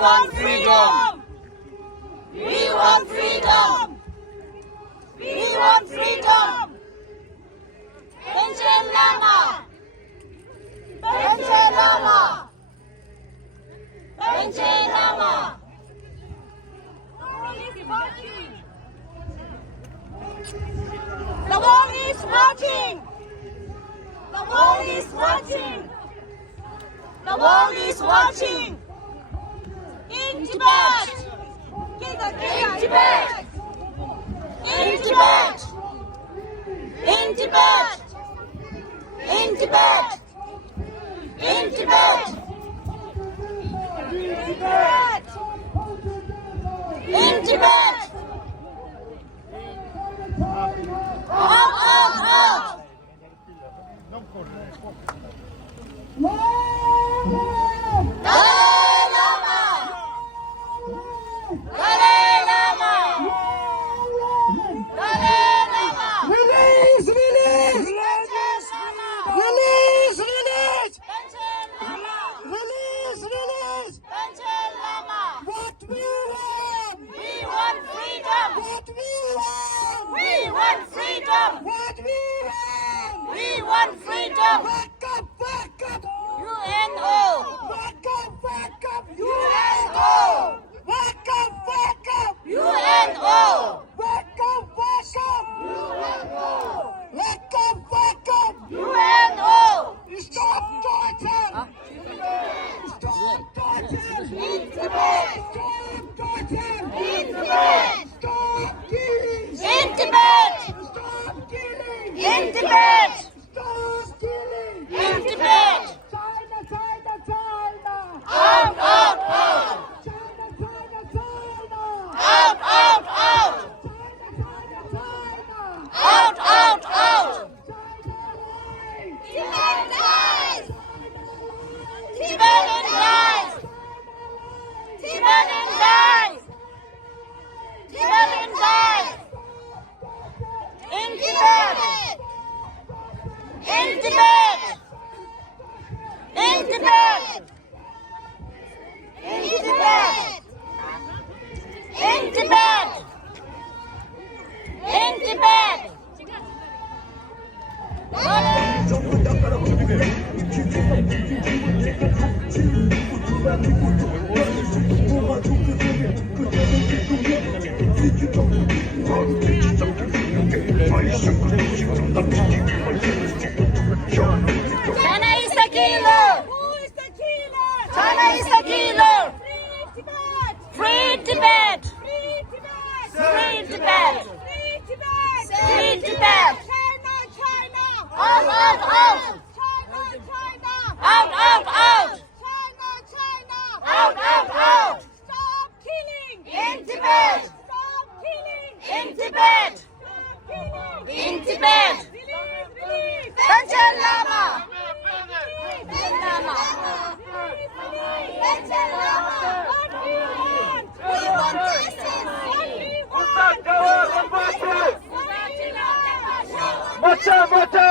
want freedom! We want freedom! We want freedom! Pension Lama! Pension Lama! Pension Lama! The world is watching! The world is watching! The world is watching! In Tibet! In Tibet! In Tibet! In Tibet! In Tibet! In Tibet! In Tibet! Out, out, out! Dalai Lama! Dalai Lama! Dalai Lama! Release! Release! Release! Release! Pension Lama! Release! Release! Pension Lama! What we want! We want freedom! What we want! We want freedom! What we want! We want freedom! Wake up! Wake up! UNO! Wake up! Wake up! UNO! Wake up! Wake up! UNO! Wake up! Wake up! Wake up! Wake up! UNO! Stop torture! Stop torture! In Tibet! Stop torture! In Tibet! Stop killing! In Tibet! Stop killing! In Tibet! Stop killing! In Tibet! China! China! China! Out, out, out! China! China! China! Out, out, out! China! China! China! Out, out, out! China alive! Tibetan dies! Tibetan dies! Tibetan dies! In Tibet! In Tibet! In Tibet! In Tibet! In Tibet! In Tibet! China is the killer! Who is the killer? China is the killer! Free Tibet! Free Tibet! Free Tibet! Free Tibet! Free Tibet! Free Tibet! China! China! Out, out, out! China! China! Out, out, out! China! China! Out, out, out! Stop killing! In Tibet! Stop killing! In Tibet! Stop killing! In Tibet! Release! Release! Pension Lama! Pension Lama! Pension Lama! What we want! We want justice! What we want! Mata, mata!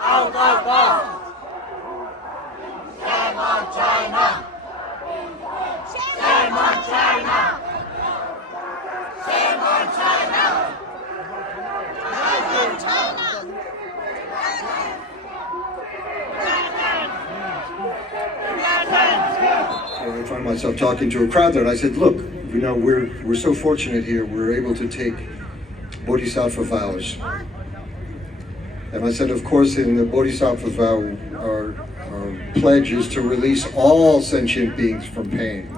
Out, out, out! Shame on China! Shame on China! Shame on China! Shame on China! I find myself talking to a crowd there, and I said, look, you know, we're so fortunate here. We're able to take Bodhisattva vows. And I said, of course, in the Bodhisattva vow, our pledge is to release all sentient beings from pain.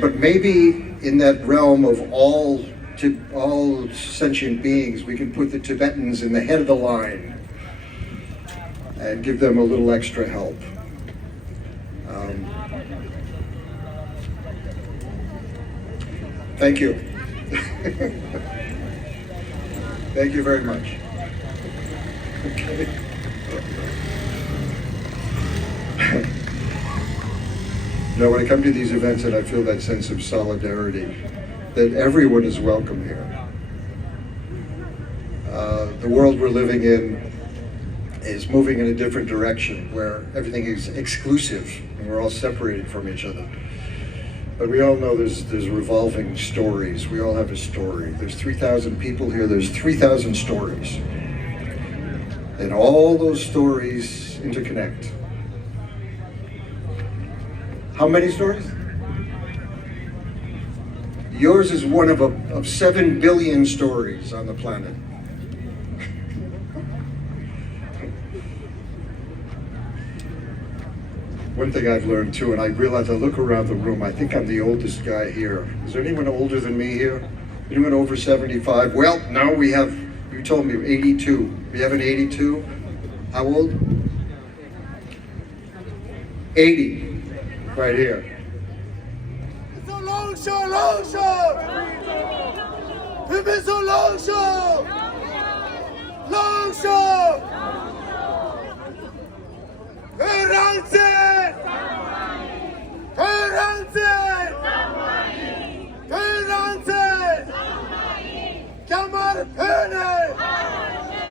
But maybe in that realm of all sentient beings, we can put the Tibetans in the head of the line and give them a little extra help. Thank you. Thank you very much. Okay. You know, when I come to these events and I feel that sense of solidarity, that everyone is welcome here. The world we're living in is moving in a different direction where everything is exclusive and we're all separated from each other. But we all know there's revolving stories. We all have a story. There's 3,000 people here. There's 3,000 stories. And all those stories interconnect. How many stories? Yours is one of 7 billion stories on the planet. One thing I've learned too, and I realize I look around the room, I think I'm the oldest guy here. Is there anyone older than me here? Anyone over 75? Well, no, we have, you told me 82. We have an 82? How old? 80. Right here. It's a long show, long show! It's a long show! Long show! Hur anser! Hur anser! Hur anser! Kammarhörnet!